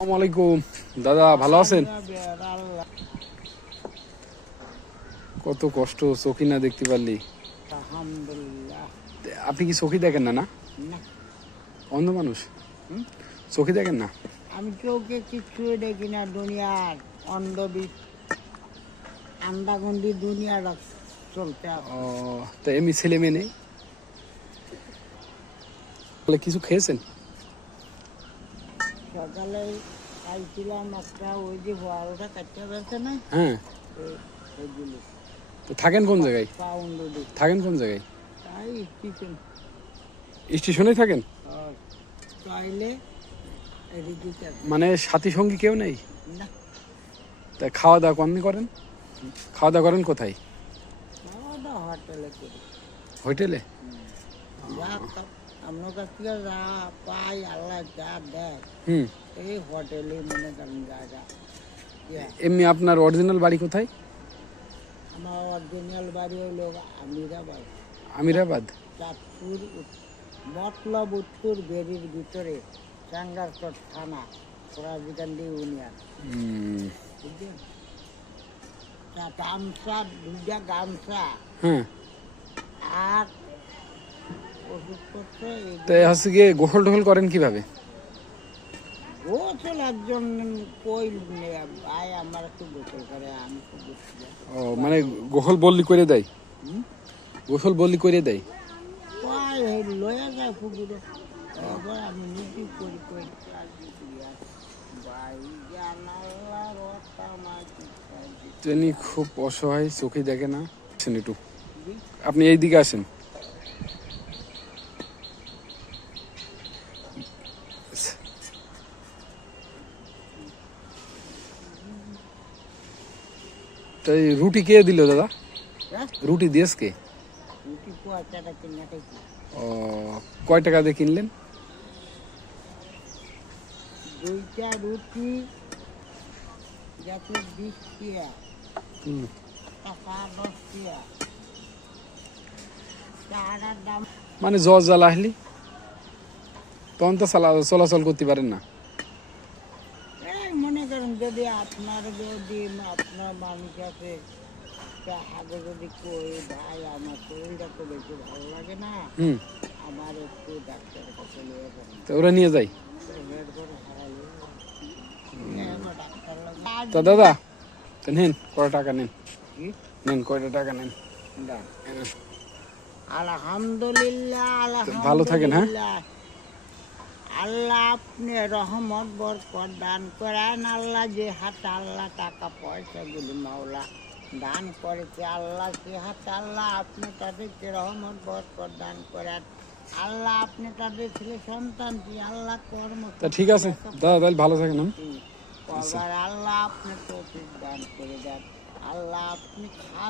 আসসালামু আলাইকুম দাদা ভালো আছেন? কত কষ্ট চোখি না দেখতে পারলি। আপনি কি দেখেন না না? অন্ধ মানুষ? চোখি দেখেন না? আমি চোখে দেখি না দুনিয়ার অন্ধবিদ আন্দাগন্দি দুনিয়াটা চলতে ও তা এমনি ছেলে মেয়ে নেই কিছু খেয়েছেন? সকালে খাইছিলাম একটা ওই যে বড়টা কাটতে পারছে না? হ্যাঁ। তো থাকেন কোন জায়গায়? থাকেন কোন জায়গায়? স্টেশনেই থাকেন? মানে সাথী সঙ্গী কেউ নেই? না। তা খাওয়া দাওয়া কমনি করেন? খাওয়া দাওয়া করেন কোথায়? হোটেলে হোটেলে? আপনার কাছ থেকে যা পাই আল্লাহ যা দেয়। হুম। এই হোটেলে মনে করেন জায়গা এমনি আপনার অরিজিনাল বাড়ি কোথায়? আমার অরিজিনাল বাড়ি হলো আমিরাবাদ। আমিরাবাদ? চাঁদপুর মতলব উত্তর বেরির ভিতরে চাঙ্গারচর থানা ফরাজিকান্দি ইউনিয়ন। বুঝলেন গামছা দুইটা গামছা। হ্যাঁ। আর হচ্ছে গিয়ে গোসল টোসল করেন কীভাবে? গোসল একজন কই ভাই আমার একটু গোসল করে আমি তো গোসল করি। ও মানে গোসল বললি করে দেয়? গোসল বললি করে দেয়? যায় পুকুরে। আমি নিজে করি করি তিনি খুব অসহায় চোখে দেখে না। একটু। আপনি এই দিকে আসেন। তাই রুটি কে দিল দাদা? হ্যাঁ? রুটি দিয়েস কে? কিনে খাইছি ও কয় টাকা দিয়ে কিনলেন? দুইটা রুটি যাতে বিশ টিয়া। টাকা দশ টিয়া। দাম মানে জ্বর জ্বালা আসলি তখন তো চালা- চলাচল করতে পারেন না। করেন যদি আপনার যদি আপনার মানুষ আছে আগে যদি কই ভাই আমার শরীরটা তো বেশি ভালো লাগে না। আমার একটু ডাক্তারের কাছে নিয়ে যাবেন তো ওরা নিয়ে যাই ডাক্তার দাদা তো নেন কয় টাকা নেন? নেন কয়টা টাকা নেন? আলহামদুলিল্লাহ ভালো থাকেন, হ্যাঁ? আল্লাহ আপনি রহমত বরকত দান করেন। আল্লাহ যে হাত আল্লাহ টাকা পয়সা গুলি মাওলা দান করেছে আল্লাহ সে হাত আল্লাহ আপনি তাদেরকে রহমত বরকত দান করেন। আল্লাহ আপনি তাদের ছেলে সন্তান দিয়ে আল্লাহ কর্ম ঠিক আছে। দাদা তাহলে ভালো থাকেন আল্লাহ আপনি তৌফিক দান করে দেন। আল্লাহ আপনি খাস